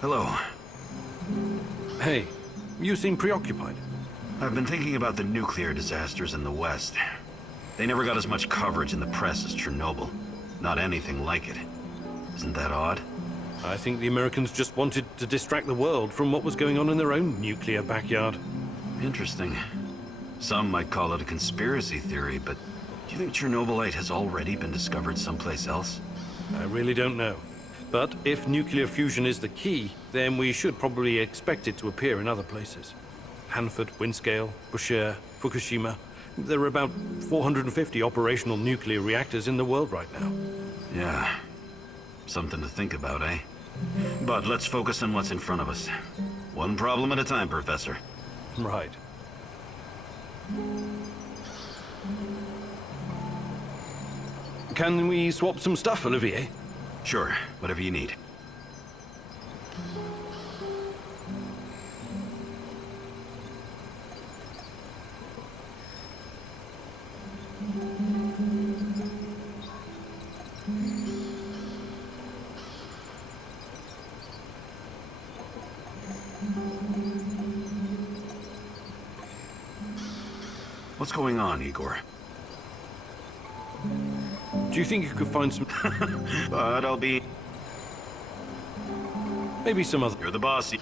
Hello. Hey, you seem preoccupied. I've been thinking about the nuclear disasters in the West. They never got as much coverage in the press as Chernobyl. Not anything like it. Isn't that odd? I think the Americans just wanted to distract the world from what was going on in their own nuclear backyard. Interesting. Some might call it a conspiracy theory, but do you think Chernobylite has already been discovered someplace else? I really don't know. But if nuclear fusion is the key, then we should probably expect it to appear in other places. Hanford, Windscale, Bushire, Fukushima. There are about 450 operational nuclear reactors in the world right now. Yeah. Something to think about, eh? But let's focus on what's in front of us. One problem at a time, Professor. Right. Can we swap some stuff, Olivier? Sure, whatever you need. What's going on, Igor? Do you think you could find some... But I'll be... maybe some other... You're the boss.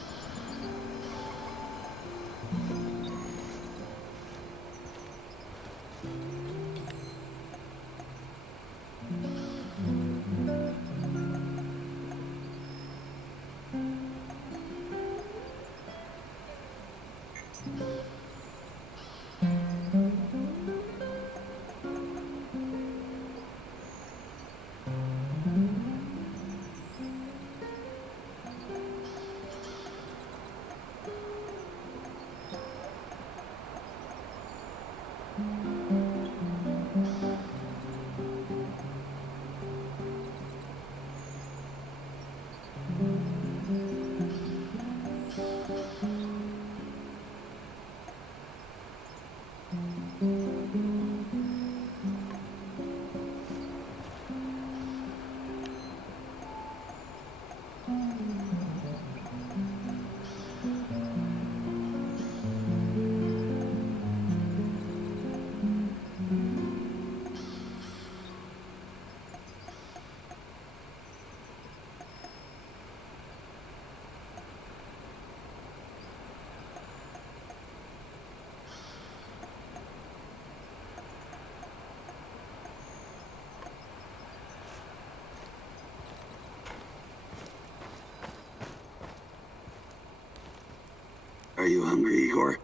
Are you hungry, Igor?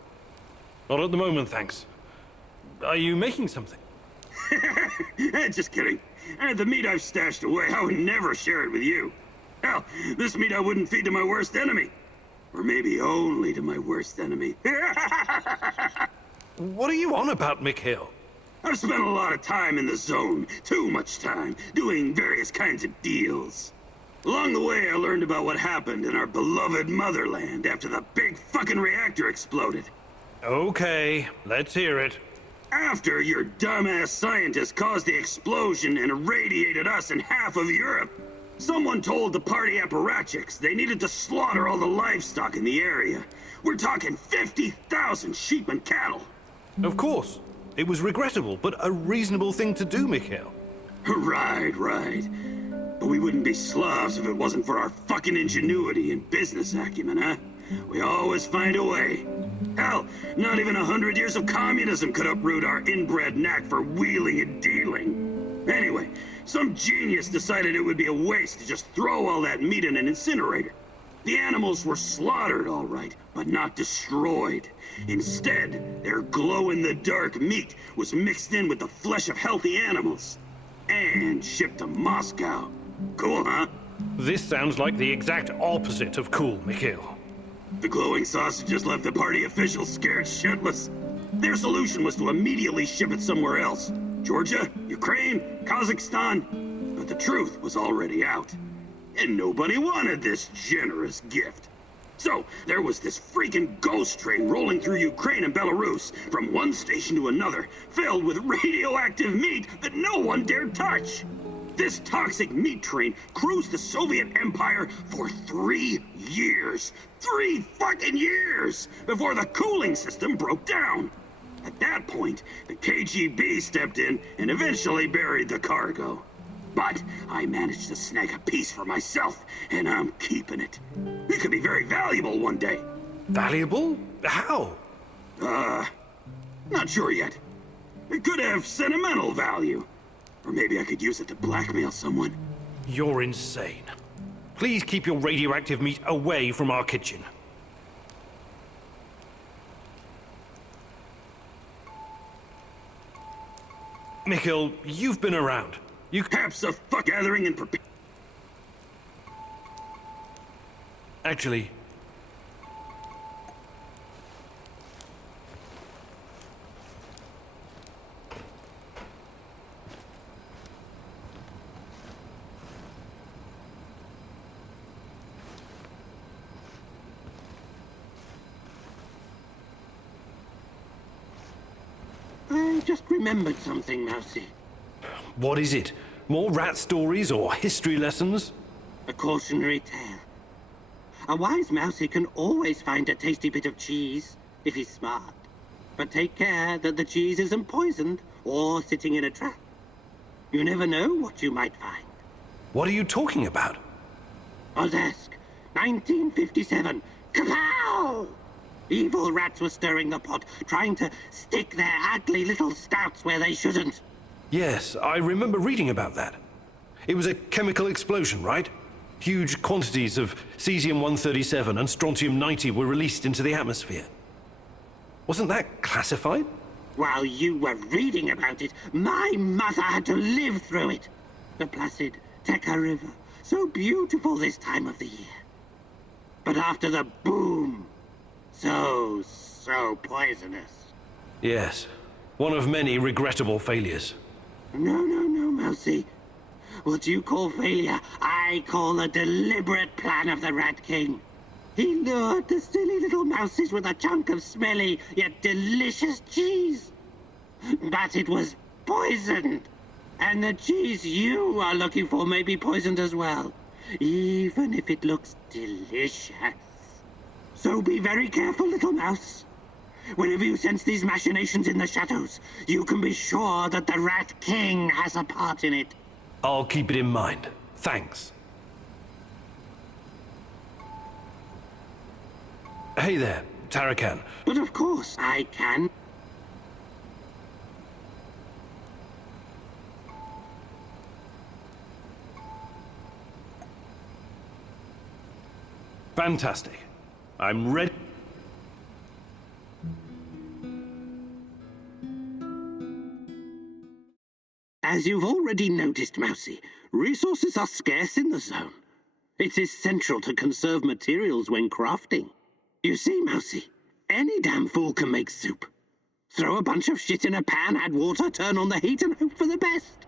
Not at the moment, thanks. Are you making something? Just kidding. The meat I've stashed away, I would never share it with you. Hell, this meat I wouldn't feed to my worst enemy. Or maybe only to my worst enemy. What are you on about, Mikhail? I've spent a lot of time in the zone. Too much time, doing various kinds of deals. Along the way, I learned about what happened in our beloved motherland after the big fucking reactor exploded. Okay, let's hear it. After your dumbass scientists caused the explosion and irradiated us and half of Europe, someone told the party apparatchiks they needed to slaughter all the livestock in the area. We're talking 50,000 sheep and cattle. Of course. It was regrettable, but a reasonable thing to do, Mikhail. Right. But we wouldn't be Slavs if it wasn't for our fucking ingenuity and business acumen, huh? We always find a way. Hell, not even 100 years of communism could uproot our inbred knack for wheeling and dealing. Anyway, some genius decided it would be a waste to just throw all that meat in an incinerator. The animals were slaughtered, all right, but not destroyed. Instead, their glow-in-the-dark meat was mixed in with the flesh of healthy animals and shipped to Moscow. Cool, huh? This sounds like the exact opposite of cool, Mikhail. The glowing sausages left the party officials scared shitless. Their solution was to immediately ship it somewhere else. Georgia, Ukraine, Kazakhstan. But the truth was already out. And nobody wanted this generous gift. So, there was this freaking ghost train rolling through Ukraine and Belarus, from one station to another, filled with radioactive meat that no one dared touch. This toxic meat train cruised the Soviet Empire for 3 years. 3 fucking years! Before the cooling system broke down. At that point, the KGB stepped in and eventually buried the cargo. But I managed to snag a piece for myself, and I'm keeping it. It could be very valuable one day. Valuable? How? Not sure yet. It could have sentimental value. Or maybe I could use it to blackmail someone. You're insane. Please keep your radioactive meat away from our kitchen. Mikhail, you've been around. You Perhaps a fuck gathering and prepare. actually... I just remembered something, Mousy. What is it? More rat stories or history lessons? A cautionary tale. A wise Mousy can always find a tasty bit of cheese, if he's smart. But take care that the cheese isn't poisoned or sitting in a trap. You never know what you might find. What are you talking about? Ozesk, 1957. Kapow! Evil rats were stirring the pot, trying to stick their ugly little stouts where they shouldn't. Yes, I remember reading about that. It was a chemical explosion, right? Huge quantities of cesium-137 and strontium-90 were released into the atmosphere. Wasn't that classified? While you were reading about it, my mother had to live through it. The placid Teka River, so beautiful this time of the year. But after the boom, so poisonous. Yes, one of many regrettable failures. No, Mousy. What you call failure, I call a deliberate plan of the Rat King. He lured the silly little mouses with a chunk of smelly yet delicious cheese. But it was poisoned. And the cheese you are looking for may be poisoned as well, even if it looks delicious. So be very careful, little mouse. Whenever you sense these machinations in the shadows, you can be sure that the Rat King has a part in it. I'll keep it in mind. Thanks. Hey there, Tarakan. But of course I can. Fantastic. I'm ready. As you've already noticed, Mousy, resources are scarce in the zone. It's essential to conserve materials when crafting. You see, Mousy, any damn fool can make soup. Throw a bunch of shit in a pan, add water, turn on the heat, and hope for the best.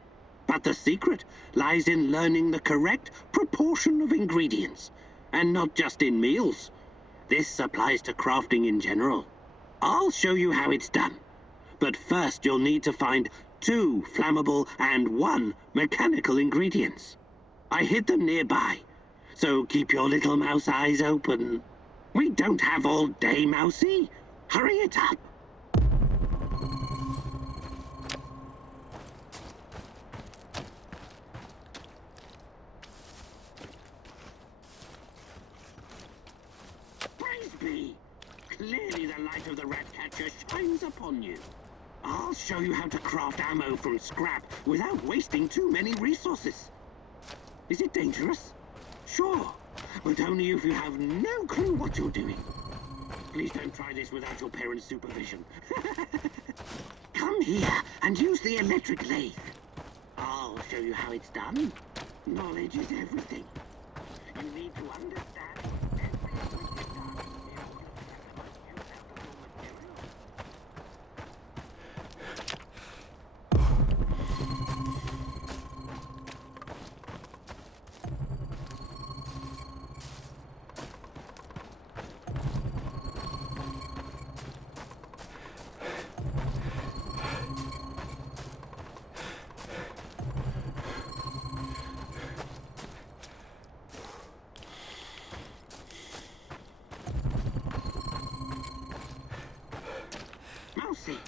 But the secret lies in learning the correct proportion of ingredients, and not just in meals. This applies to crafting in general. I'll show you how it's done. But first you'll need to find 2 flammable and 1 mechanical ingredients. I hid them nearby, so keep your little mouse eyes open. We don't have all day, Mousy. Hurry it up. Praise be! Clearly the light of the rat catcher shines upon you. I'll show you how to craft ammo from scrap without wasting too many resources. Is it dangerous? Sure, but only if you have no clue what you're doing. Please don't try this without your parents' supervision. Come here and use the electric lathe. I'll show you how it's done. Knowledge is everything. You need to understand everything is done. You have the raw material. Mousy,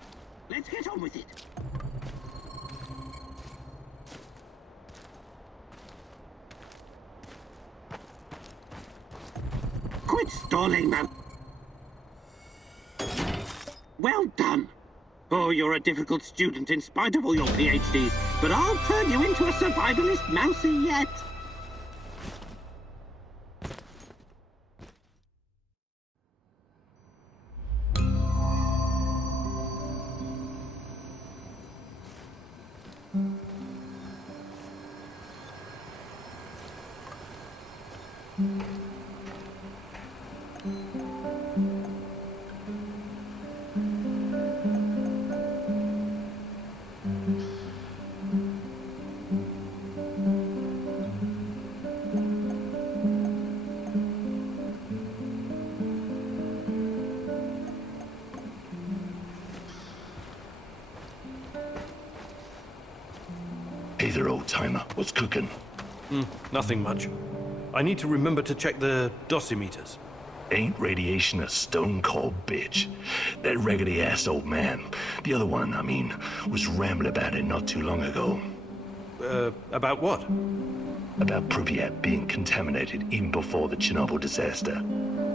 let's get on with it. Quit stalling, man. Well done. Oh, you're a difficult student in spite of all your PhDs, but I'll turn you into a survivalist Mousy yet. Hey there, old-timer. What's cooking? Nothing much. I need to remember to check the dosimeters. Ain't radiation a stone-cold bitch? That raggedy-ass old man, the other one, I mean, was rambling about it not too long ago. About what? About Pripyat being contaminated even before the Chernobyl disaster.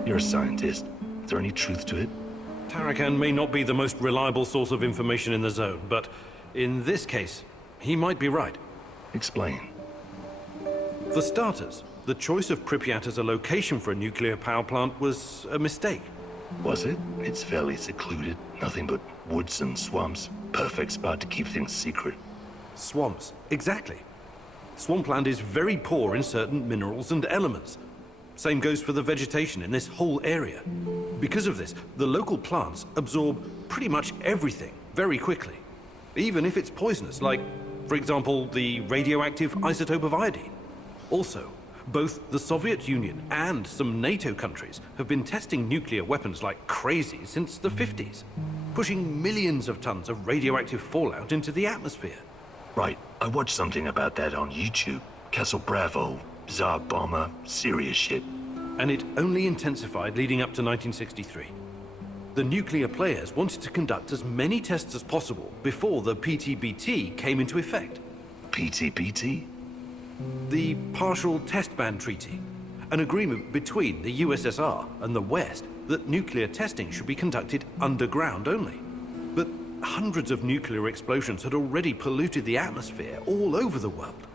You're a scientist. Is there any truth to it? Tarakan may not be the most reliable source of information in the zone, but in this case, he might be right. Explain. For starters, the choice of Pripyat as a location for a nuclear power plant was a mistake. Was it? It's fairly secluded. Nothing but woods and swamps. Perfect spot to keep things secret. Swamps, exactly. Swampland is very poor in certain minerals and elements. Same goes for the vegetation in this whole area. Because of this, the local plants absorb pretty much everything very quickly. Even if it's poisonous, like, for example, the radioactive isotope of iodine. Also, both the Soviet Union and some NATO countries have been testing nuclear weapons like crazy since the 50s, pushing millions of tons of radioactive fallout into the atmosphere. Right. I watched something about that on YouTube. Castle Bravo, bizarre bomber, serious shit. And it only intensified leading up to 1963. The nuclear players wanted to conduct as many tests as possible before the PTBT came into effect. PTBT? The Partial Test Ban Treaty, an agreement between the USSR and the West that nuclear testing should be conducted underground only. But hundreds of nuclear explosions had already polluted the atmosphere all over the world,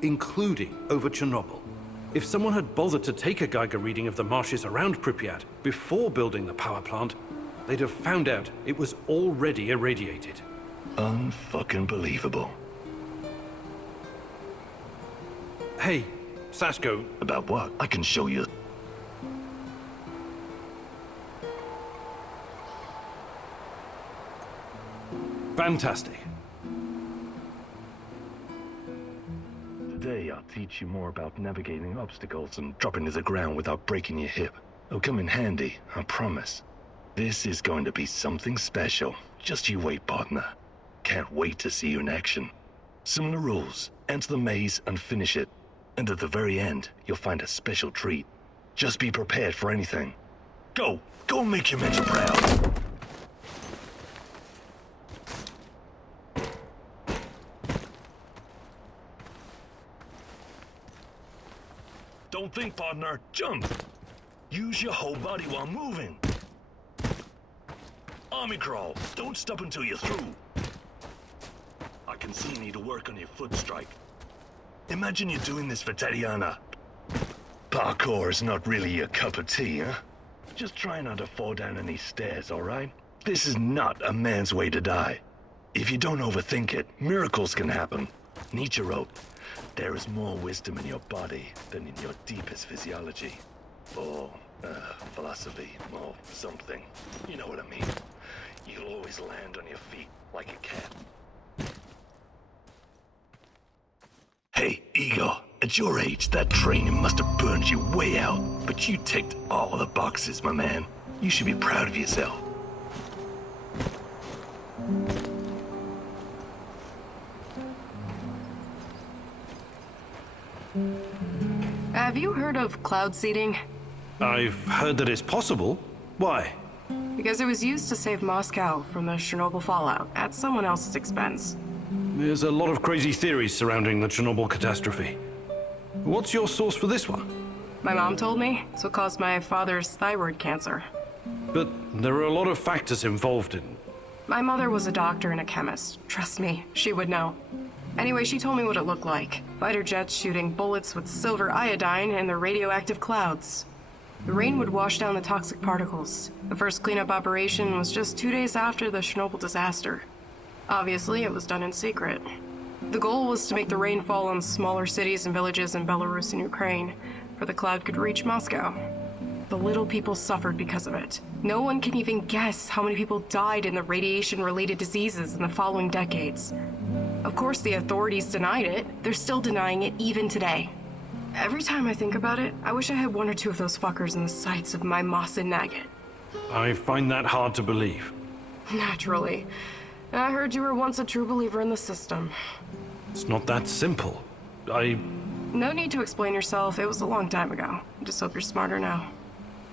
including over Chernobyl. If someone had bothered to take a Geiger reading of the marshes around Pripyat before building the power plant, they'd have found out it was already irradiated. Unfucking believable. Hey, Sasko. About what? I can show you. Fantastic. Today I'll teach you more about navigating obstacles and dropping to the ground without breaking your hip. It'll come in handy, I promise. This is going to be something special. Just you wait, partner. Can't wait to see you in action. Similar rules. Enter the maze and finish it. And at the very end, you'll find a special treat. Just be prepared for anything. Go! Go and make your mentor proud! Don't think, partner. Jump! Use your whole body while moving. Army crawl. Don't stop until you're through. I can see you need to work on your foot strike. Imagine you're doing this for Tatiana. Parkour is not really your cup of tea, huh? Just try not to fall down any stairs, alright? This is not a man's way to die. If you don't overthink it, miracles can happen. Nietzsche wrote, "There is more wisdom in your body than in your deepest physiology." Or, philosophy, or something. You know what I mean. You'll always land on your feet like a cat. Hey, Igor, at your age, that training must have burned you way out. But you ticked all the boxes, my man. You should be proud of yourself. Have you heard of cloud seeding? I've heard that it's possible. Why? Because it was used to save Moscow from the Chernobyl fallout at someone else's expense. There's a lot of crazy theories surrounding the Chernobyl catastrophe. What's your source for this one? My mom told me it's what caused my father's thyroid cancer. But there are a lot of factors involved in... My mother was a doctor and a chemist. Trust me, she would know. Anyway, she told me what it looked like. Fighter jets shooting bullets with silver iodine and the radioactive clouds. The rain would wash down the toxic particles. The first cleanup operation was just 2 days after the Chernobyl disaster. Obviously, it was done in secret. The goal was to make the rain fall on smaller cities and villages in Belarus and Ukraine, for the cloud could reach Moscow. The little people suffered because of it. No one can even guess how many people died in the radiation-related diseases in the following decades. Of course, the authorities denied it. They're still denying it even today. Every time I think about it, I wish I had 1 or 2 of those fuckers in the sights of my Moss and Nugget. I find that hard to believe. Naturally. I heard you were once a true believer in the system. It's not that simple. No need to explain yourself. It was a long time ago. I just hope you're smarter now.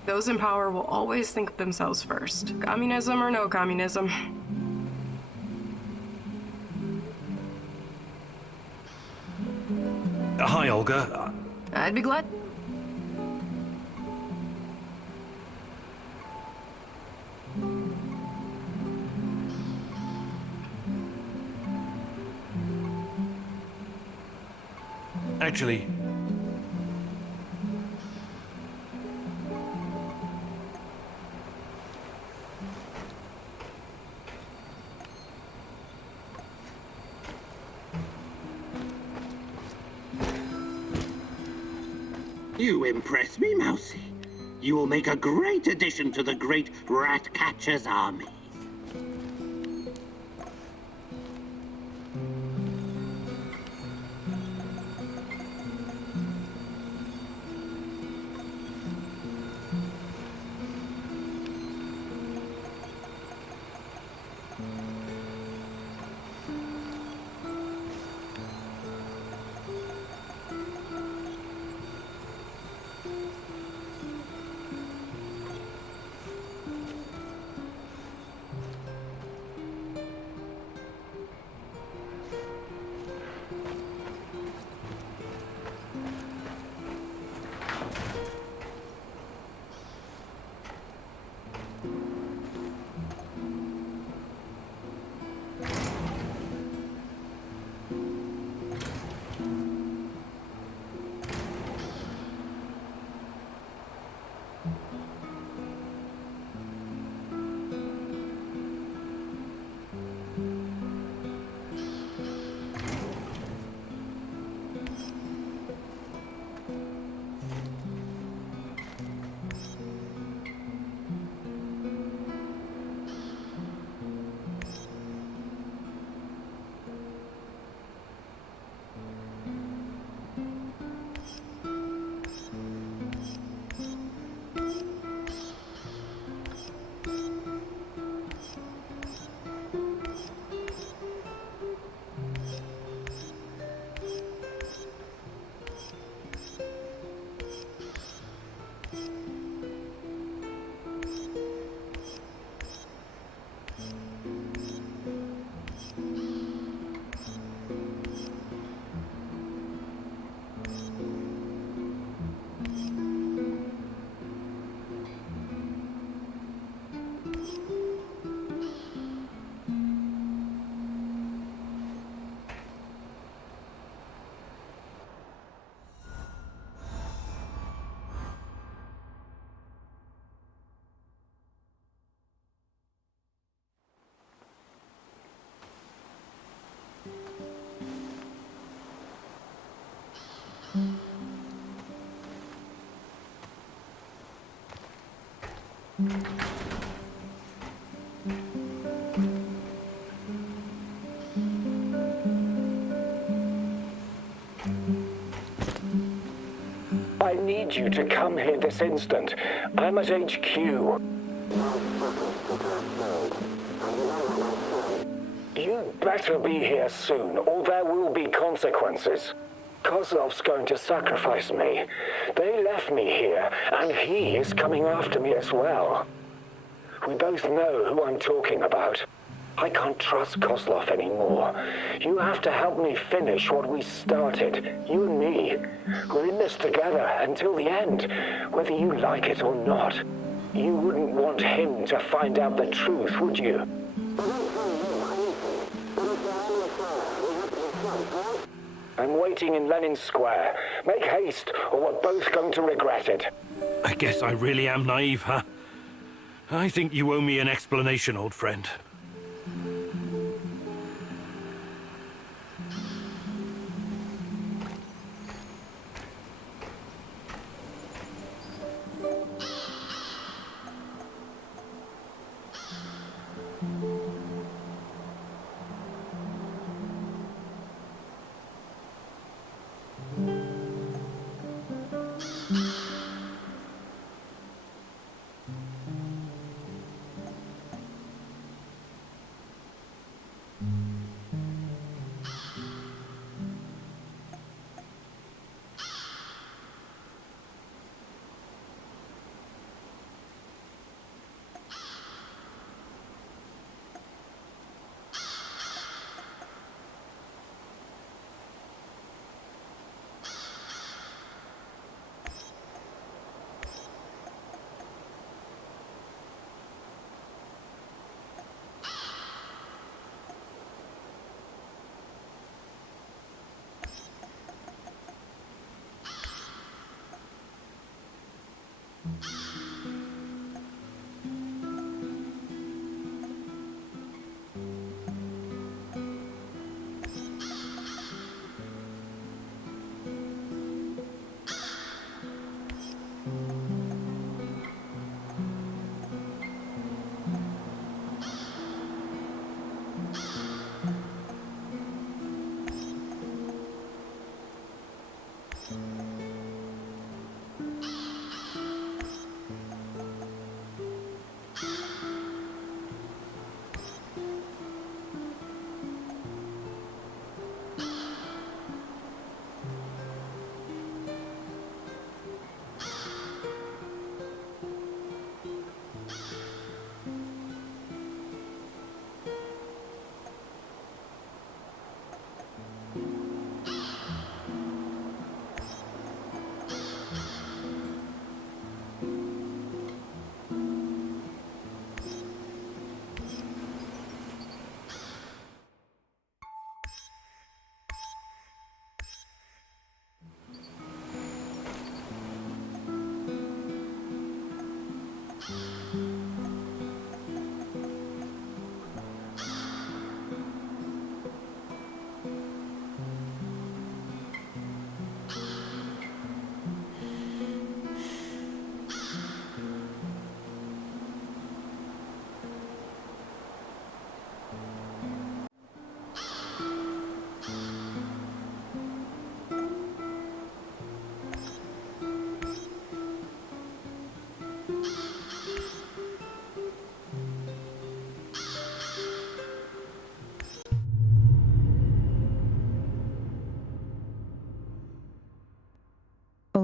Those in power will always think of themselves first. Communism or no communism. Hi, Olga. I'd be glad. Actually... You impress me, Mousy. You will make a great addition to the great rat catcher's army. I need you to come here this instant. I'm at HQ. You better be here soon, or there will be consequences. Kozlov's going to sacrifice me. They left me here, and he is coming after me as well. We both know who I'm talking about. I can't trust Kozlov anymore. You have to help me finish what we started, you and me. We're in this together until the end, whether you like it or not. You wouldn't want him to find out the truth, would you? I'm waiting in Lenin Square. Make haste, or we're both going to regret it. I guess I really am naive, huh? I think you owe me an explanation, old friend.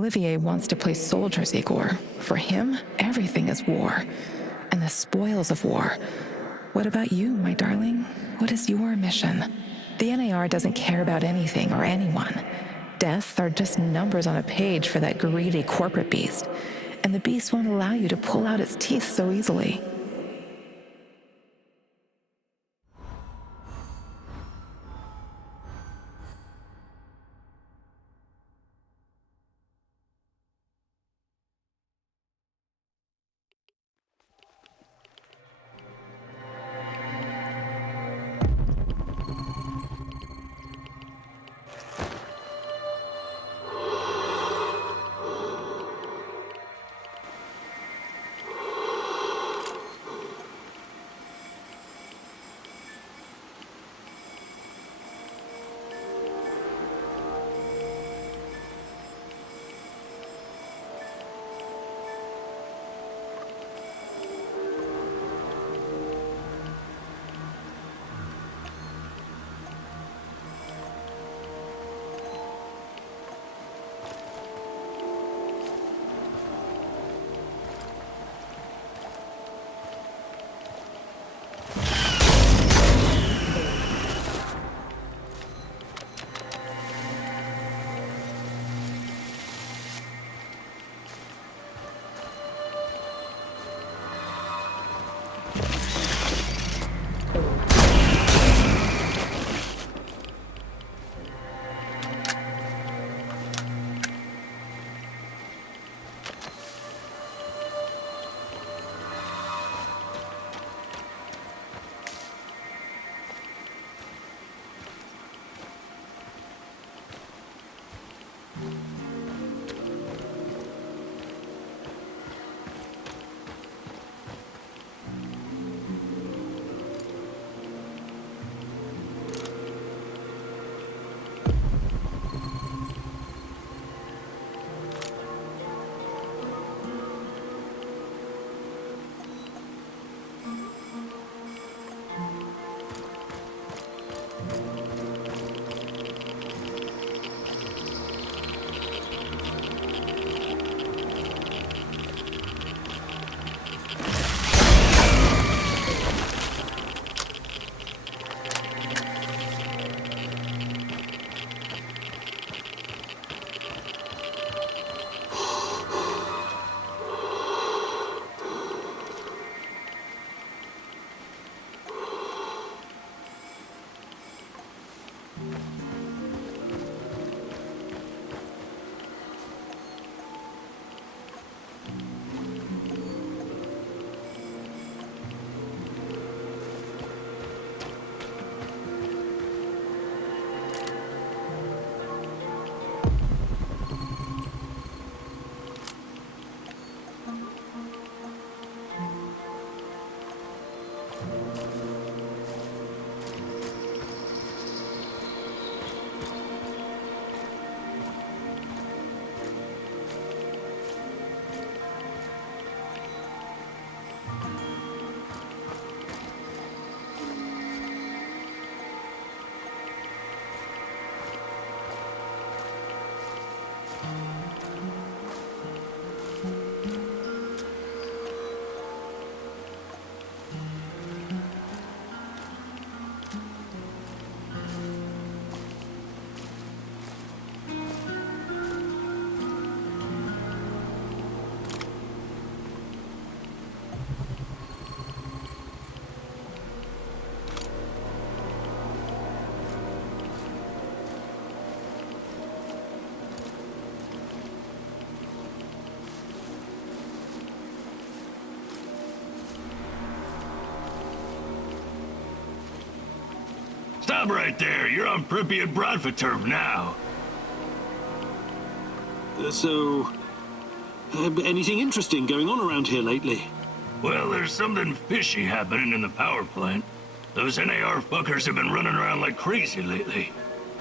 Olivier wants to play soldiers, Igor. For him, everything is war, and the spoils of war. What about you, my darling? What is your mission? The NAR doesn't care about anything or anyone. Deaths are just numbers on a page for that greedy corporate beast, and the beast won't allow you to pull out its teeth so easily. Stop right there. You're on Pripyat Bradford turf now. Anything interesting going on around here lately? Well, there's something fishy happening in the power plant. Those NAR fuckers have been running around like crazy lately.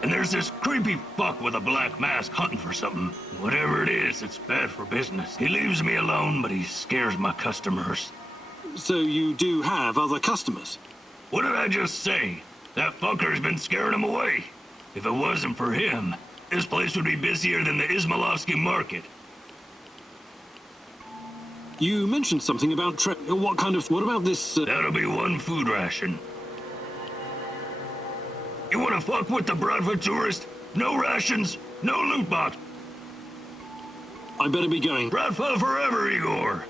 And there's this creepy fuck with a black mask hunting for something. Whatever it is, it's bad for business. He leaves me alone, but he scares my customers. So you do have other customers? What did I just say? That fucker's been scaring them away. If it wasn't for him, this place would be busier than the Izmailovsky market. You mentioned something about what about this? That'll be one food ration. You wanna fuck with the Bradford tourist? No rations, no loot box. I better be going. Bradford forever, Igor.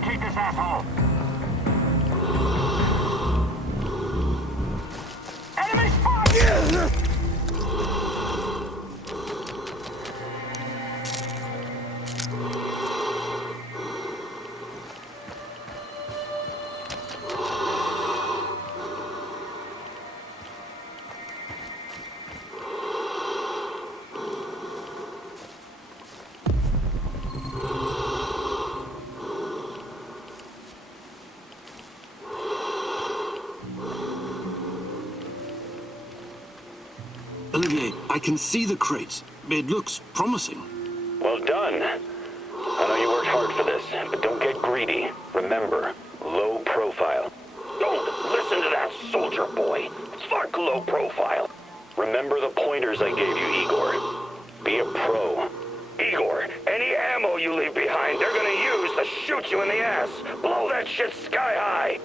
Locate this asshole. Enemy spot! Olivier, I can see the crates. It looks promising. Well done. I know you worked hard for this, but don't get greedy. Remember, low profile. Don't listen to that soldier boy. Fuck low profile. Remember the pointers I gave you, Igor. Be a pro. Igor, any ammo you leave behind, they're gonna use to shoot you in the ass. Blow that shit sky high.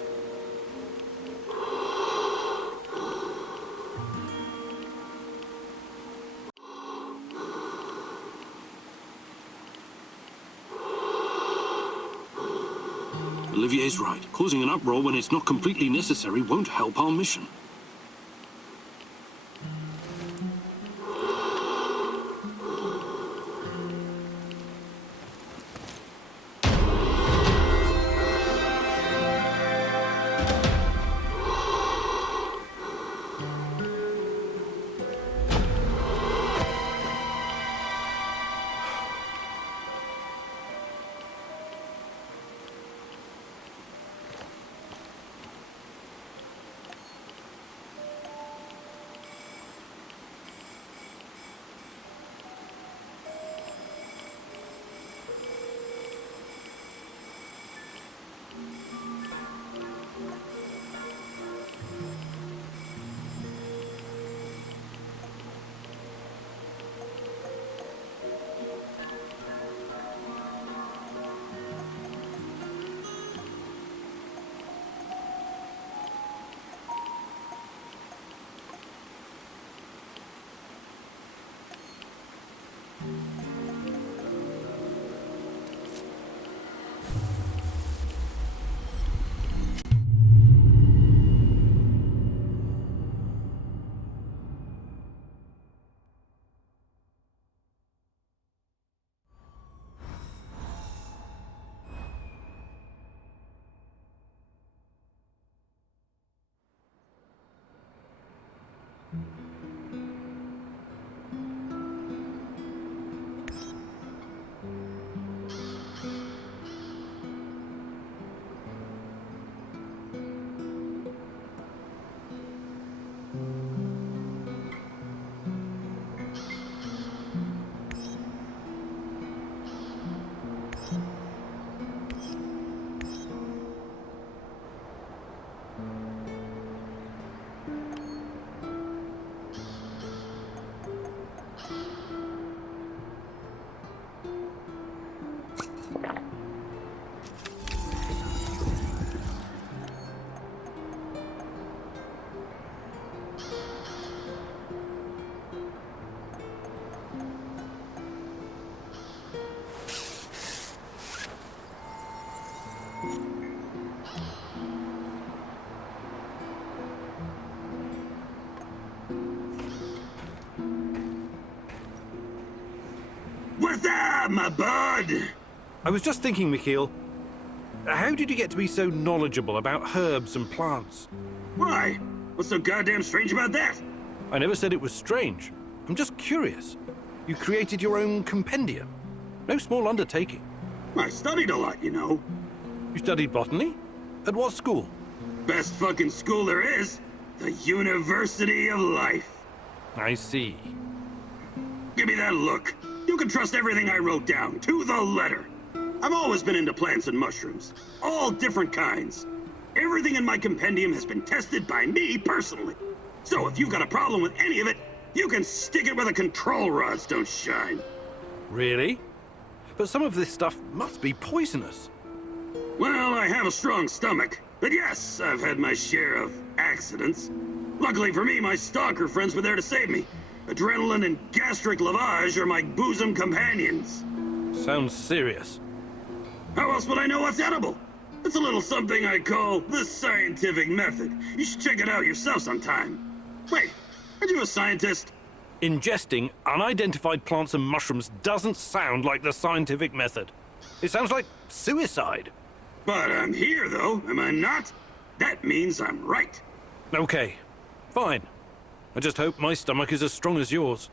Olivier's right. Causing an uproar when it's not completely necessary won't help our mission. What's up, my bud? I was just thinking, Mikhail, how did you get to be so knowledgeable about herbs and plants? Why? What's so goddamn strange about that? I never said it was strange. I'm just curious. You created your own compendium. No small undertaking. I studied a lot, you know. You studied botany? At what school? Best fucking school there is. The University of Life. I see. Give me that look. You can trust everything I wrote down, to the letter. I've always been into plants and mushrooms. All different kinds. Everything in my compendium has been tested by me personally. So if you've got a problem with any of it, you can stick it where the control rods don't shine. Really? But some of this stuff must be poisonous. Well, I have a strong stomach. But yes, I've had my share of accidents. Luckily for me, my stalker friends were there to save me. Adrenaline and gastric lavage are my bosom companions. Sounds serious. How else would I know what's edible? It's a little something I call the scientific method. You should check it out yourself sometime. Wait, aren't you a scientist? Ingesting unidentified plants and mushrooms doesn't sound like the scientific method. It sounds like suicide. But I'm here, though, am I not? That means I'm right. Okay, fine. I just hope my stomach is as strong as yours.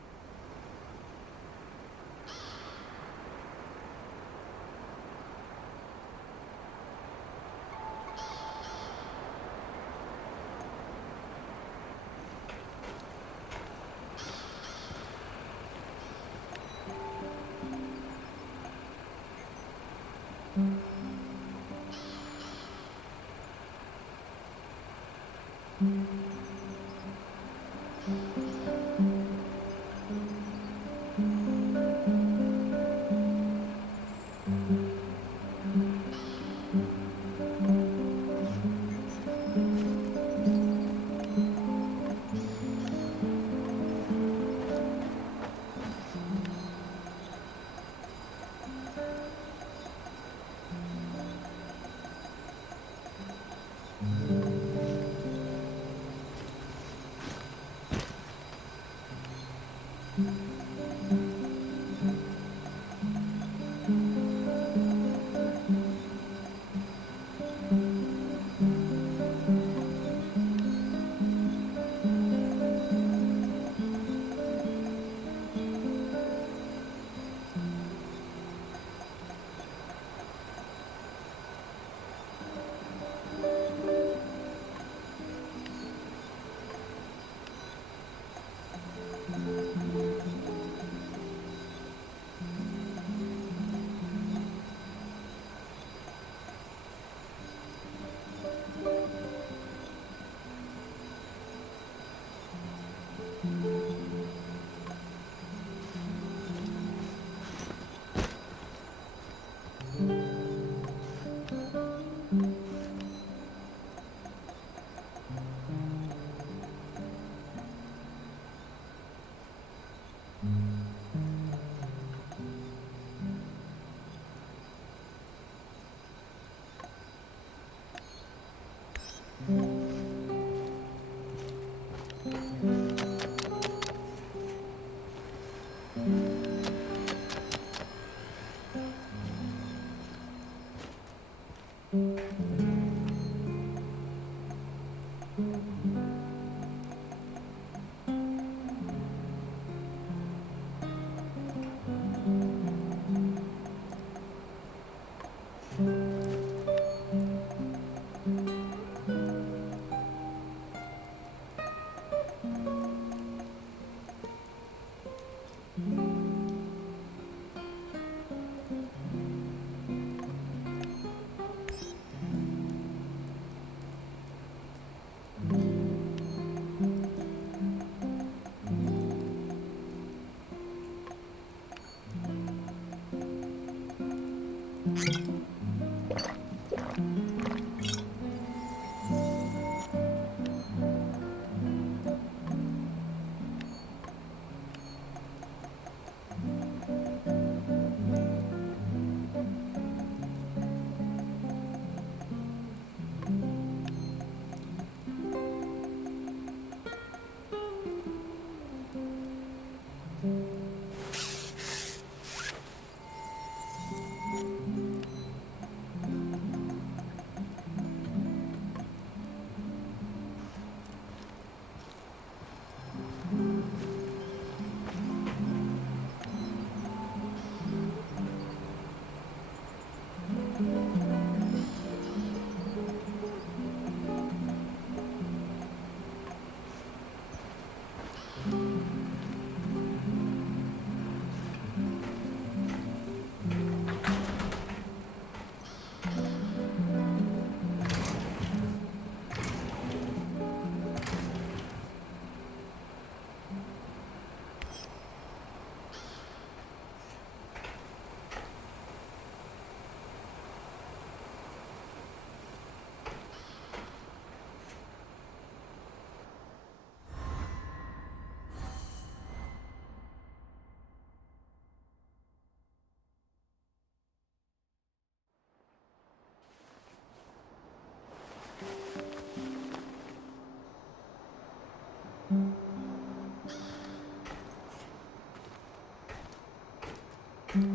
What's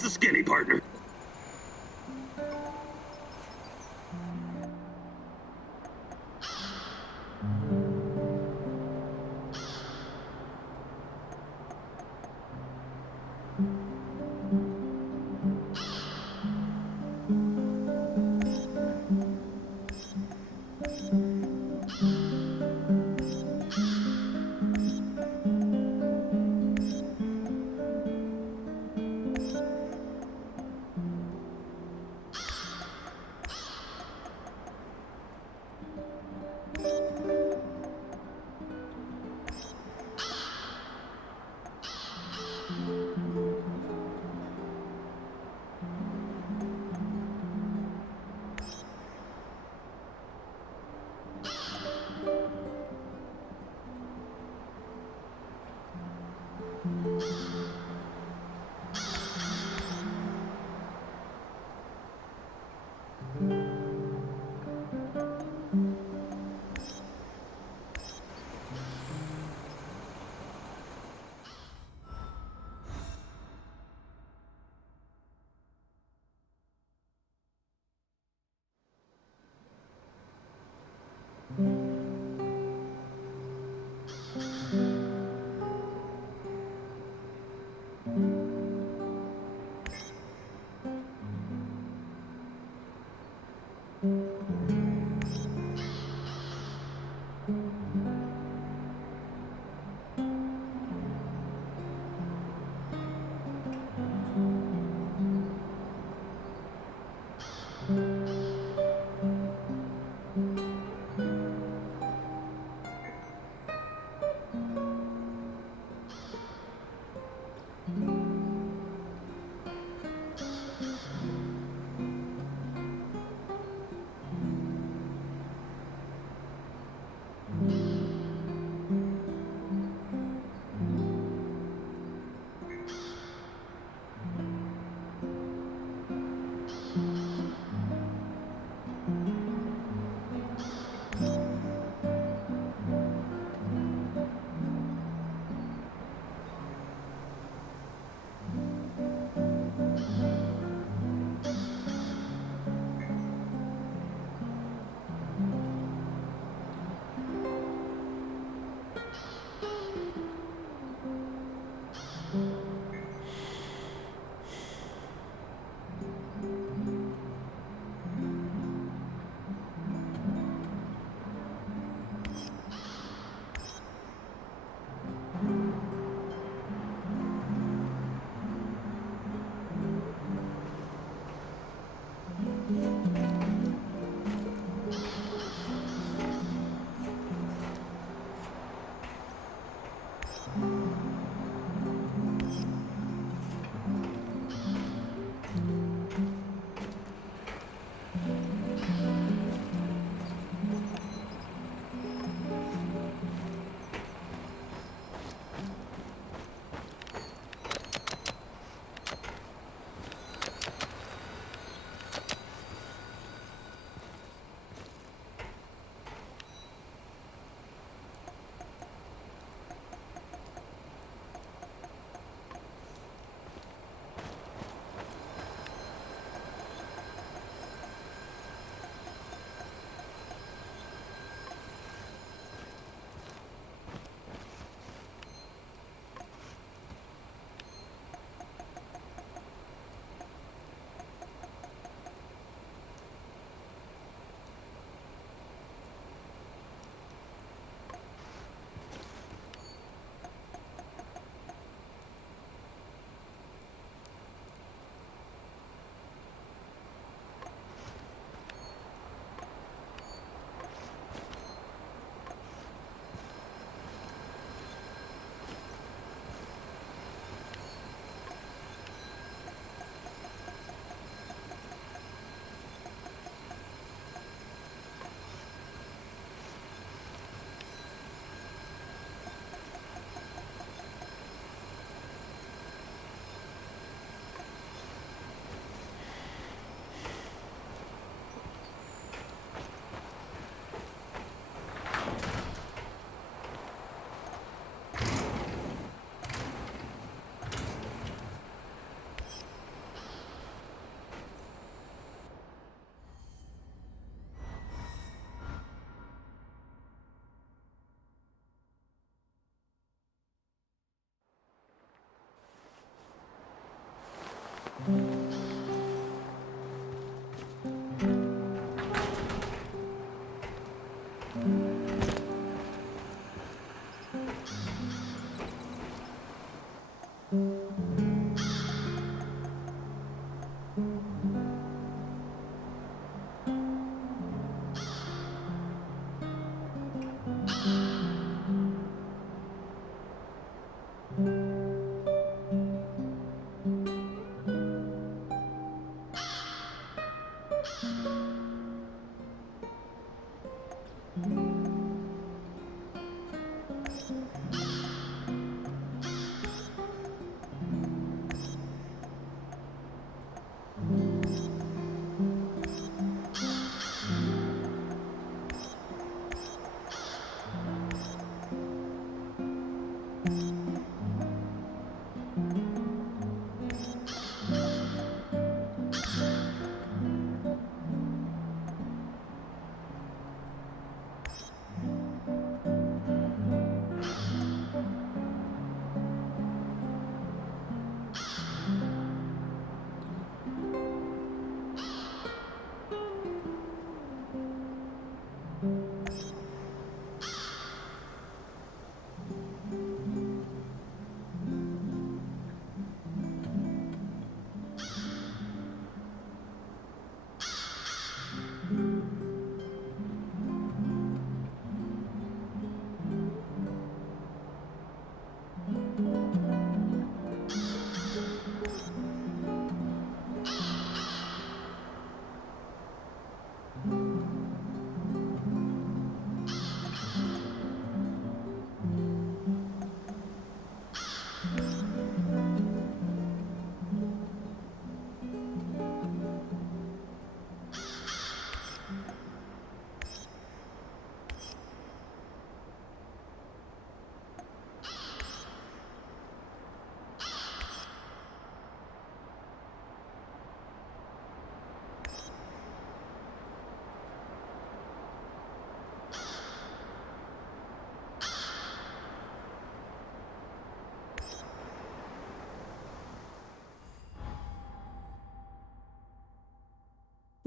the skinny, partner?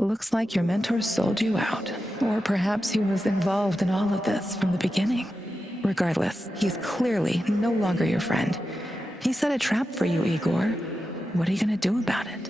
Looks like your mentor sold you out. Or perhaps he was involved in all of this from the beginning. Regardless, he's clearly no longer your friend. He set a trap for you, Igor. What are you gonna do about it?